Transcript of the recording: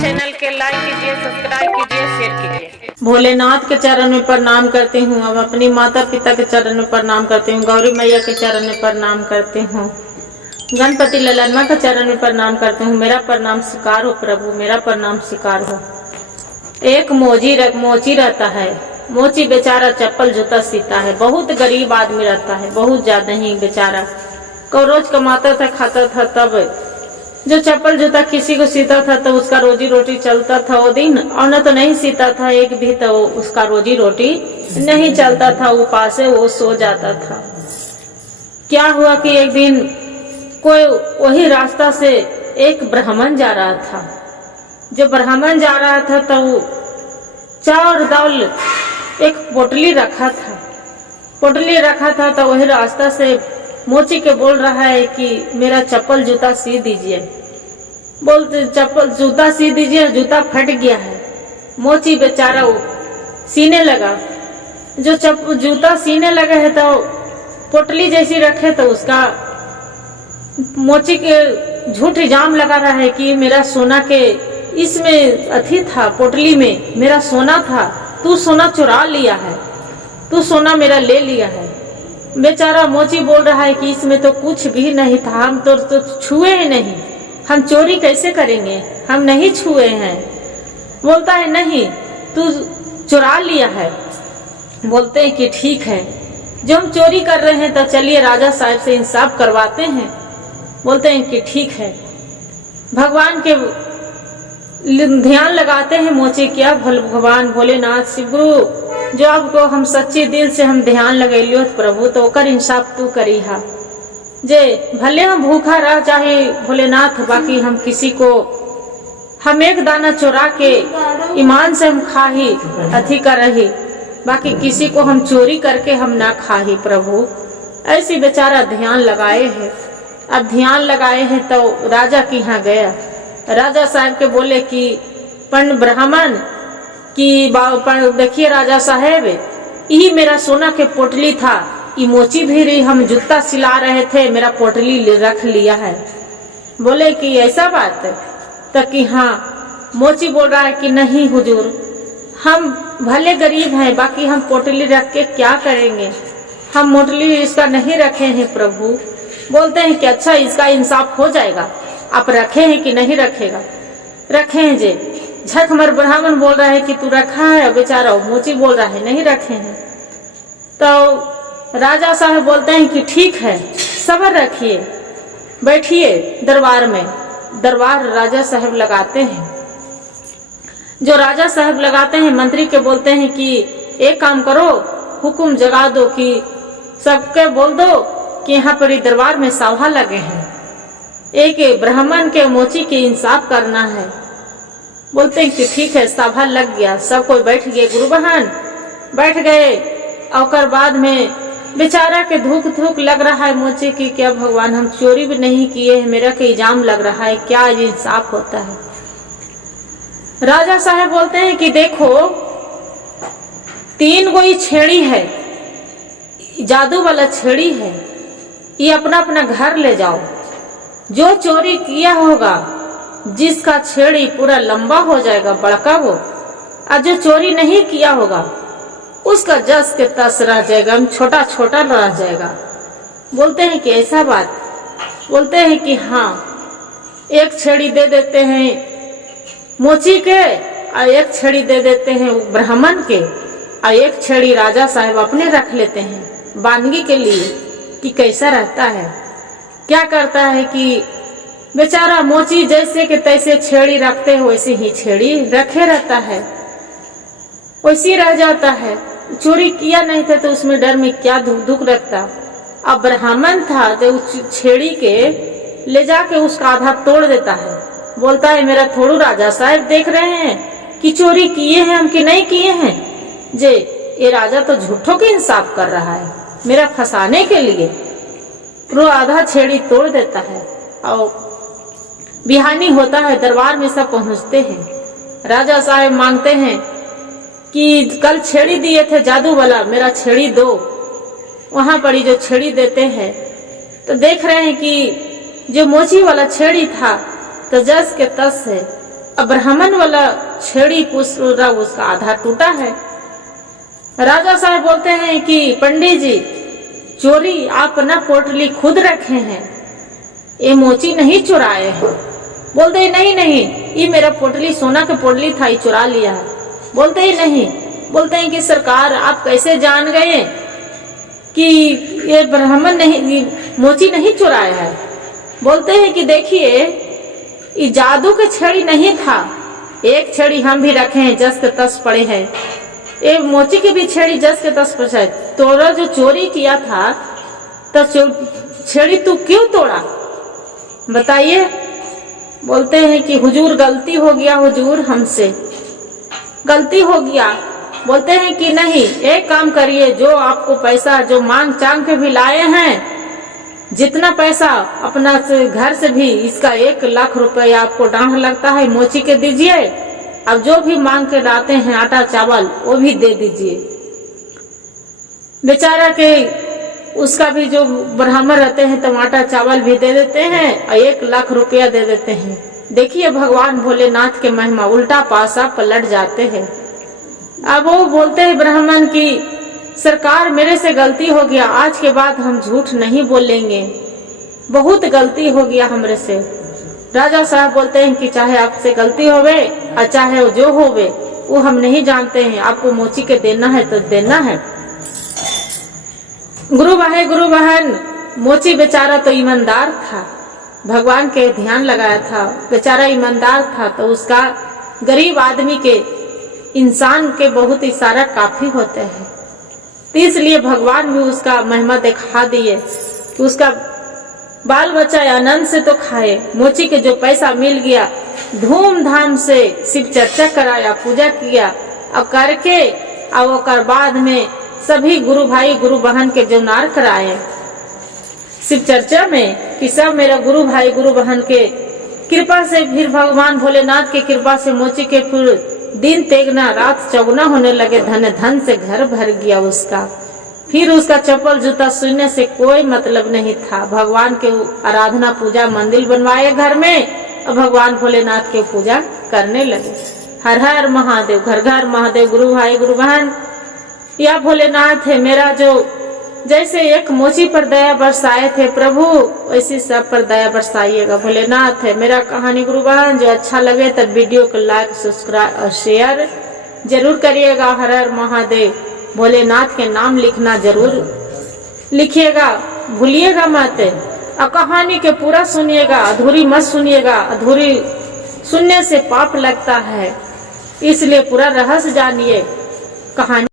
Channel के like कीजिए, subscribe कीजिए, शेयर कीजिए। भोलेनाथ के चरण में प्रणाम करती हूँ। अब अपनी माता पिता के चरण में प्रणाम करती हूँ। गौरी मैया के चरण में प्रणाम करती हूँ। गणपति ललनमा के चरण में प्रणाम करती हूँ। मेरा प्रणाम स्वीकार हो प्रभु, मेरा प्रणाम स्वीकार हो। एक मोची रहता है। मोची बेचारा चप्पल जूता सीता है। बहुत गरीब आदमी रहता है, बहुत ज्यादा ही बेचारा। को रोज कमाता था, खाता था, तब जो चप्पल जूता किसी को सीता था तो उसका रोजी रोटी चलता था वो दिन, और न तो नहीं सीता था एक भी तो उसका रोजी रोटी नहीं चलता था। उपास से वो सो जाता था। क्या हुआ कि एक दिन कोई वही रास्ता से एक ब्राह्मण जा रहा था। जो ब्राह्मण जा रहा था तो वो चावल दाल एक पोटली रखा था तो वही रास्ता से मोची के बोल रहा है कि मेरा चप्पल जूता सी दीजिए। बोलते चप्पल जूता सी दीजिए, जूता फट गया है। मोची बेचारा वो सीने लगा। जो जूता सीने लगे है तो पोटली जैसी रखे तो उसका मोची के झूठ इल्जाम लगा रहा है कि मेरा सोना के इसमें अथी था, पोटली में मेरा सोना था, तू सोना चुरा लिया है, तू सोना मेरा ले लिया है। बेचारा मोची बोल रहा है कि इसमें तो कुछ भी नहीं था, हम तो छुए ही नहीं, हम चोरी कैसे करेंगे, हम नहीं छुए हैं। बोलता है नहीं, तू चुरा लिया है। बोलते हैं कि ठीक है, जो हम चोरी कर रहे हैं तो चलिए राजा साहब से इंसाफ करवाते हैं। बोलते हैं कि ठीक है। भगवान के ध्यान लगाते हैं मोची। क्या भगवान भोलेनाथ शिव गुरु जो आपको हम सच्चे दिल से हम ध्यान लगेलियो प्रभु, तो ओकर इंसाफ तू करी हा। जे भले हम भूखा रह चाहे भोलेनाथ, बाकी हम किसी को हम एक दाना चुरा के ईमान से हम खा ही अथी कर रही, बाकी किसी को हम चोरी करके हम ना खा ही प्रभु। ऐसी बेचारा ध्यान लगाए है। अब ध्यान लगाए हैं तो राजा के यहाँ गया। राजा साहब के बोले कि पंड ब्राह्मण कि देखिए राजा साहब, यही मेरा सोना के पोटली था, ये मोची भी रही, हम जूता सिला रहे थे, मेरा पोटली रख लिया है। बोले कि ऐसा बात है तो कि हाँ। मोची बोल रहा है कि नहीं हुजूर, हम भले गरीब हैं, बाकी हम पोटली रख के क्या करेंगे, हम पोटली इसका नहीं रखे हैं प्रभु। बोलते हैं कि अच्छा, इसका इंसाफ हो जाएगा, आप रखे हैं कि नहीं रखेगा। रखे हैं जे। झकमर ब्राह्मण बोल रहा है कि तू रखा है, बेचारा मोची बोल रहा है नहीं रखे हैं। तो राजा साहब बोलते हैं कि ठीक है, सब्र रखिए, बैठिए दरबार में। दरबार राजा साहब लगाते हैं। जो राजा साहब लगाते हैं, मंत्री के बोलते हैं कि एक काम करो, हुक्म जगा दो कि सबके बोल दो कि यहाँ पर दरबार में सभा लगे हैं, एक ब्राह्मण के मोची के इंसाफ करना है। बोलते हैं कि ठीक है, सभा लग गया, सब कोई बैठ गए, गुरु बहन बैठ गए। और बाद में बेचारा के धूक लग रहा है मोची की, क्या भगवान हम चोरी भी नहीं किए हैं, मेरा के इल्जाम लग रहा है, क्या इंसाफ होता है। राजा साहब बोलते हैं कि देखो, 3 कोई छेड़ी है, जादू वाला छेड़ी है, ये अपना अपना घर ले जाओ। जो चोरी किया होगा, जिसका छेड़ी पूरा लंबा हो जाएगा बड़का वो, और जो चोरी नहीं किया होगा उसका जस के तस रह जाएगा, छोटा छोटा रह जाएगा। बोलते हैं कि ऐसा बात। बोलते हैं कि हाँ, एक छेड़ी दे देते हैं मोची के और एक छेड़ी दे देते हैं ब्राह्मण के, और एक छेड़ी राजा साहब अपने रख लेते हैं वानगी के लिए कि कैसा रहता है। क्या करता है कि बेचारा मोची जैसे के तैसे छेड़ी रखते हैं, वैसे ही छेड़ी रखे रहता है, वैसे रह जाता है। चोरी किया नहीं था तो उसमें डर में क्या दुख रखता। अब ब्राह्मण था जो छेड़ी के ले जाके उसका आधा तोड़ देता है। बोलता है मेरा थोड़ू राजा साहब देख रहे हैं कि चोरी किए हैं हम कि नहीं किए हैं। जे ये राजा तो झूठों के इंसाफ कर रहा है, मेरा फंसाने के लिए। वो आधा छेड़ी तोड़ देता है और बिहानी होता है, दरबार में सब पहुंचते हैं। राजा साहब मांगते हैं कि कल छेड़ी दिए थे जादू वाला, मेरा छेड़ी दो। वहां पर ही जो छेड़ी देते हैं तो देख रहे हैं कि जो मोची वाला छेड़ी था तो जस के तस है। अब ब्राह्मण वाला छेड़ी पूरा उसका आधा टूटा है। राजा साहब बोलते हैं कि पंडित जी, चोरी आप ना पोटली खुद रखे हैं, ये मोची नहीं चुराए हैं। बोलते ही नहीं नहीं, ये मेरा पोटली सोना का पोटली था, ये चुरा लिया है। बोलते ही नहीं। बोलते हैं कि सरकार आप कैसे जान गए कि ये ब्राह्मण नहीं, मोची नहीं चुराया है। बोलते हैं कि देखिए, ये जादू के छड़ी नहीं था, एक छड़ी हम भी रखे हैं, जस के तस पड़े हैं। ये मोची की भी छड़ी जस के तस पड़े है। तोरा जो चोरी किया था तो छड़ी तू क्यों तोड़ा, बताइए। बोलते हैं कि हुजूर गलती हो गया, हुजूर हमसे गलती हो गया। बोलते हैं कि नहीं, एक काम करिए, जो आपको पैसा जो मांग चांग के भी लाए हैं, जितना पैसा अपना से घर से भी, इसका 1 लाख रुपया आपको डांड लगता है, मोची के दीजिए। अब जो भी मांग के लाते हैं आटा चावल, वो भी दे दीजिए। बेचारा के उसका भी जो ब्राह्मण रहते हैं तो आटा चावल भी दे देते हैं और 1 लाख रुपया दे देते हैं। देखिए भगवान भोलेनाथ के महिमा, उल्टा पासा पलट जाते हैं। अब वो बोलते हैं ब्राह्मण की सरकार मेरे से गलती हो गया, आज के बाद हम झूठ नहीं बोलेंगे, बहुत गलती हो गया हमरे से। राजा साहब बोलते हैं कि चाहे आपसे गलती होवे और चाहे जो होवे वो हम नहीं जानते हैं, आपको मोची के देना है तो देना है। गुरु बहन, मोची बेचारा तो ईमानदार था, भगवान के ध्यान लगाया था, बेचारा ईमानदार था, तो उसका गरीब आदमी के, इंसान के बहुत इशारा काफी होते हैं। तो इसलिए भगवान भी उसका महिमा दिखा दिए कि उसका बाल बच्चा आनंद से तो खाए। मोची के जो पैसा मिल गया, धूमधाम से शिव चर्चा कराया, पूजा किया और करके और बाद में सभी गुरु भाई गुरु बहन के जौनार कराए शिव चर्चा में कि सब मेरा गुरु भाई गुरु बहन के कृपा से, फिर भगवान भोलेनाथ की कृपा से मोची के फिर दिन तेगना रात चौगुना होने लगे, धन धन से घर भर गया उसका। फिर उसका चप्पल जूता सुनने से कोई मतलब नहीं था। भगवान के आराधना पूजा मंदिर बनवाए घर में और भगवान भोलेनाथ के पूजा करने लगे। हर हर महादेव, घर घर महादेव। गुरु भाई गुरु बहन, या भोलेनाथ है मेरा, जो जैसे एक मोची पर दया बरसाए थे प्रभु, वैसे सब पर दया बरसाइएगा। भोलेनाथ है मेरा कहानी गुरु बहन। जो अच्छा लगे तब वीडियो को लाइक सब्सक्राइब और शेयर जरूर करिएगा। हर हर महादेव। भोलेनाथ के नाम लिखना जरूर लिखिएगा, भूलिएगा मत। और कहानी के पूरा सुनिएगा, अधूरी मत सुनिएगा, अधूरी सुनने से पाप लगता है, इसलिए पूरा रहस्य जानिए कहानी।